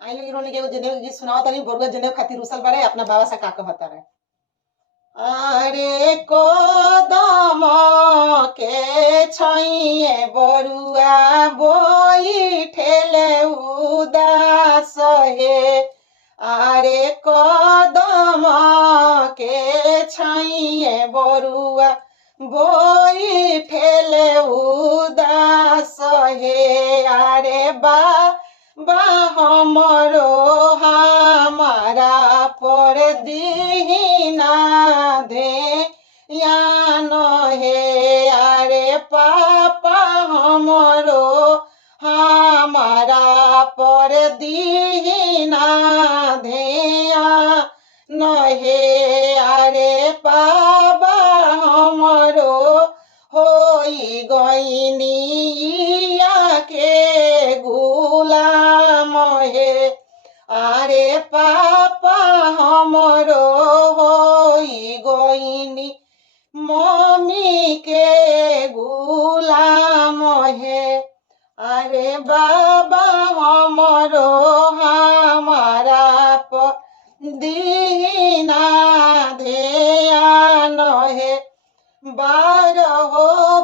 आई लोग इन्होंने के जनेऊ गीत सुनाओ तनी बरुआ जनेऊ खातिर रुसल बारे अपना बाबा से का कहता रहे। अरे कोदम के छैये बरुआ बैठेले उदास हे। अरे कोदम के छैये बरुआ बैठेले उदास हे। अरे बा हमरो हमारा पर दीना दे यान हे। अरे पापा हमरो हमारा पर दीना ध्यान हे। अरे पापा हमरो होई गईनिया के गुलाम हे। अरे पापा हमरो होई गईनी मम्मी के गुलाम हे। अरे बाबा हमरो हमारा पर दीना ध्यान हे। 12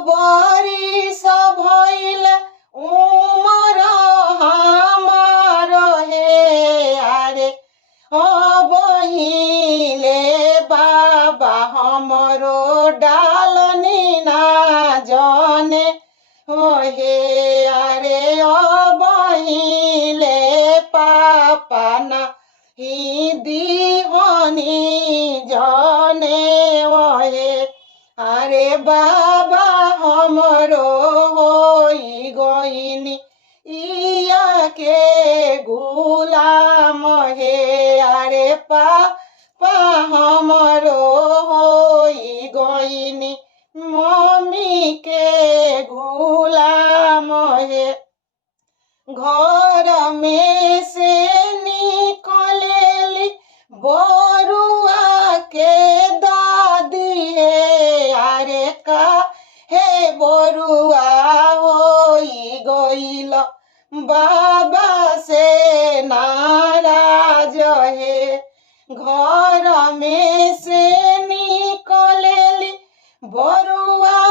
बरिस भइल उमर हमार हे। अरे बहिले बाबा हमरो डालनी ना जाने हे। अरे बहिले पापा ना ही दीहनी जाने हे। अरे बाबा हमरो होई गईनी इया के गुलाम हे। अरे पापा हमरो होई गईनी मम्मी के गुलाम हे। घर में से निकलेली बरुआ के दादी हे। अरे का हे बरुआ होई गईल बाबा से नाराज हे। घर में से निकलेली बरुआ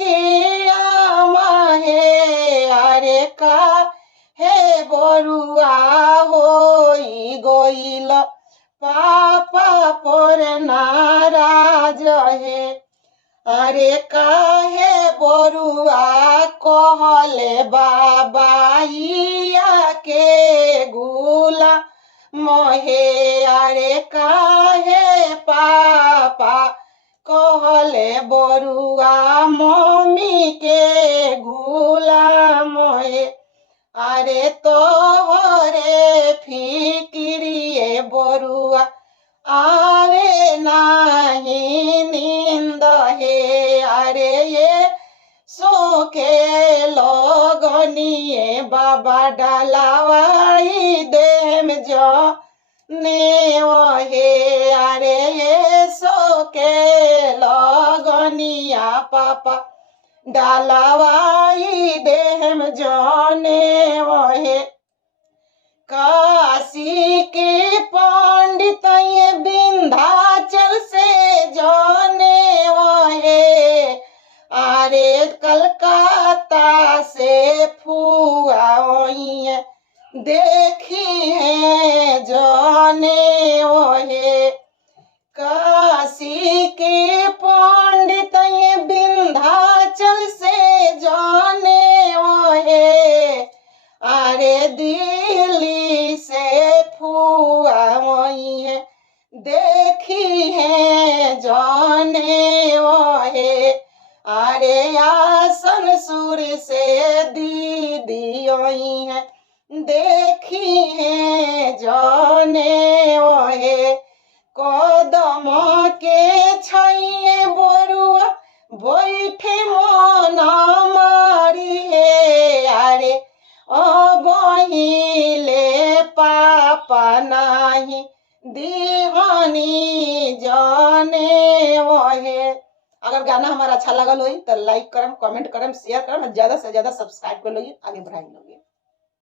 के आमा हे। अरे का हे बरुआ होई गईल पापा पर नाराज हे। अरे काहे बरुआ कहले बाबा इया के गुलाम हे। अरे काहे पापा कहले बरुआ मम्मी के गुलाम हे। अरे तोहरे फिकिरिए बरुआ आवे नाही नींद हे। अरे ये सो के लगनिए बाबा डालावाई देम जो नेव हे। अरे ये सो के लगनिया पापा डालावाई देम जाने वहे। काशी के पंडित ये विंध्याचल से जाने वहे। अरे कलकत्ता से फुआ वही देखी है जाने वहे। काशी के पंडित ये विंध्याचल से जाने वहे। अरे दिल्ली से फुआ वही है देखी है जाने वहे। अरे आसनसुर से दीदी वही है देखी है जाने वहे। कदम के छैये बरुआ बैठे मन मारी हे। अरे बहिले पापा नाही दीवानी जाने वहे। अगर गाना हमारा अच्छा लगल होई तो लाइक करम, कमेंट करम, शेयर करम, ज्यादा से ज्यादा सब्सक्राइब कर लो, आगे बढ़ाई लोगे।